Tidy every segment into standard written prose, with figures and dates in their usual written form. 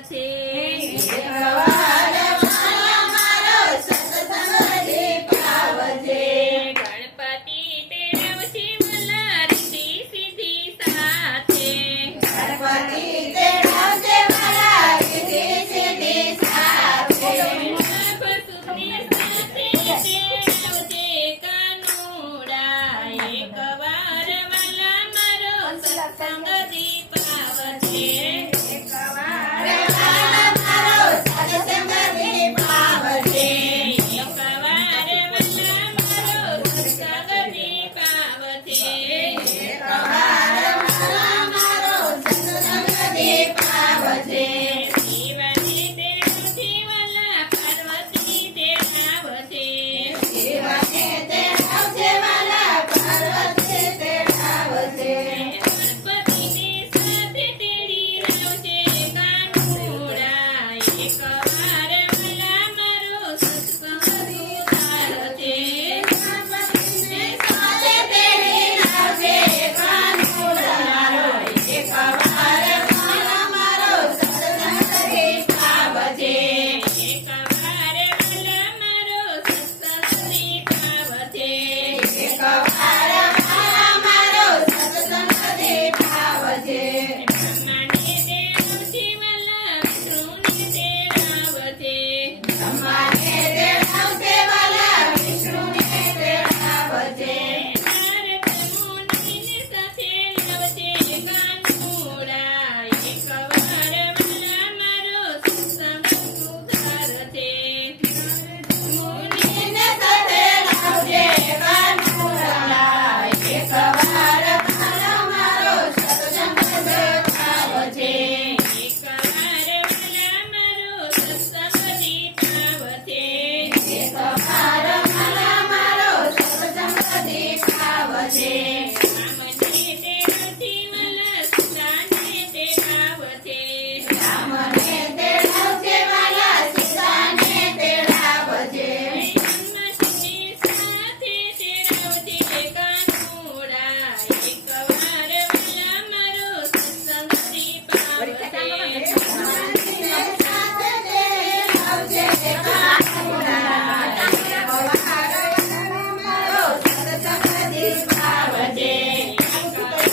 છે એકવાર વાલા મારો સત્સંગથી પાવજે ગણપતિ તેડવશે વાલા રીતિ સીધી સાથે ગણપતિ તેડવશે વાલા રીતિ સીધી સાથે સુખની સાથે તેડવશે કાનુડા એકવાર વાલા મારો સત્સંગથી પાવજે એકવાર વાલા મારો સત્સંગથી પાવજે એકવાર વાલા મારો સત્સંગથી પાવજે એકવાર વાલા મારો સત્સંગથી પાવજે શિવને તેડવશે વાલા પાર્વતી તેડાવશે શિવને તેડવશે વાલા પાર્વતી તેડાવશે ગણપતિની સાથે તેડી લાવશે કાનુડા એકવાર વાલા મારો સત્સંગ સુધારશે ગણપતિની સાથે તેડી લાવજે કાનુડા મારો એકવાર વાલા મારો સત્સંગથી પાવજે એકવાર વાલા મારો સત્સંગથી પાવજે એકવાર વાલા મારો સત્સંગથી પાવજે બ્રહ્માને તેડવશે વાલા વિષ્ણુને તેડાવશે બ્રહ્માને તેડાવશે વાલા વિષ્ણુને તેડાવશે નારદ મુનિને સાથે લાવશે કાનુડા એકવાર વાલા મારો સત્સંગ સુધારશે મુનિને સાથે લાવજે કાનુડા એકવાર વાલા મારો સત્સંગ પાવજે એકવાર વાલા મારો સત્સંગથી પાવશે એકવાર વાલા મારો સત્સંગથી પાવજે રામને તેડવશે વાલા સીતાને તેડાવશે રામને તેડાવશે વાલા સીતાને તેડાવજે હનુમાનની સાથે તેડાવશે કાનુડા એકવાર વાલા મારો સત્સંગથી પાવશે હનુમાનજીને સાથે તેડાવજે કાનુડા એકવાર વાલા મારો સત્સંગથી પાવજે એકવાર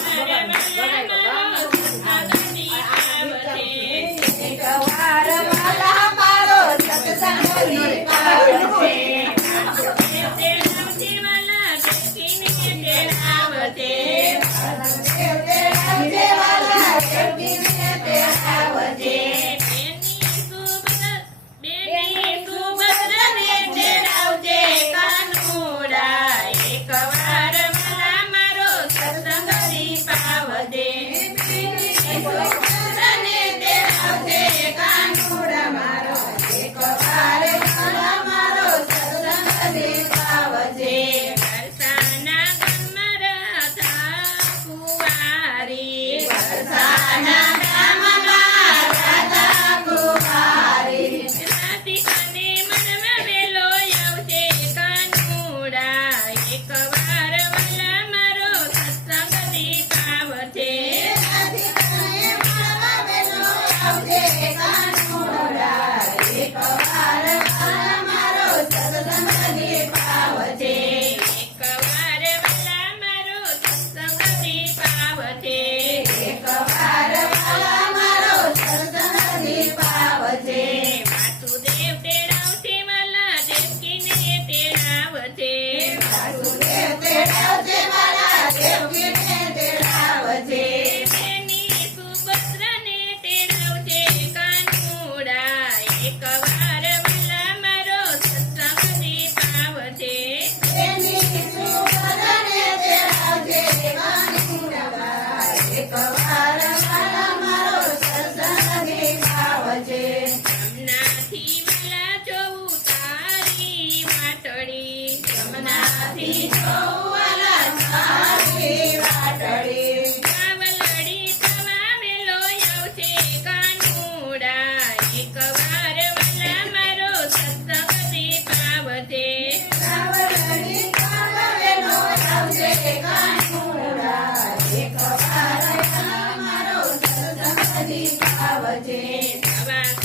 વાલા મારો સત્સંગથી પાવજે તેડાવજે વાલા દેવકીને તેડાવજે તેડાવજે કાનુડા એકવાર વાલા મારો સત્સંગથી પાવજે સુભદ્રાને તેડાવજે કાનુડા મારો એકવાર વાલા મારો સત્સંગથી પાવજે વરસાના ગામમાં રાધા કુંવારી રાધિકાને મનમાં વેલો આવશે કાનુડા એકવાર વાલા મારો સત્સંગથી પાવશે રાધિકાને મળવા વેલો આવજે કાનુડા એકવાર વાલા મારો સત્સંગથી પાવજે એકવાર વાલા મારો સત્સંગથી પાવશે એકવાર વાલા મારો સત્સંગથી પાવજે વાસુદેવ તેડાવશે વાલા દેવકીને તેડાવશે વાસુદેવ તેડાવજે વાલા દેવકીને તેડાવજે એની સુભદ્રાને તેડાવશે કાનુડા વાસ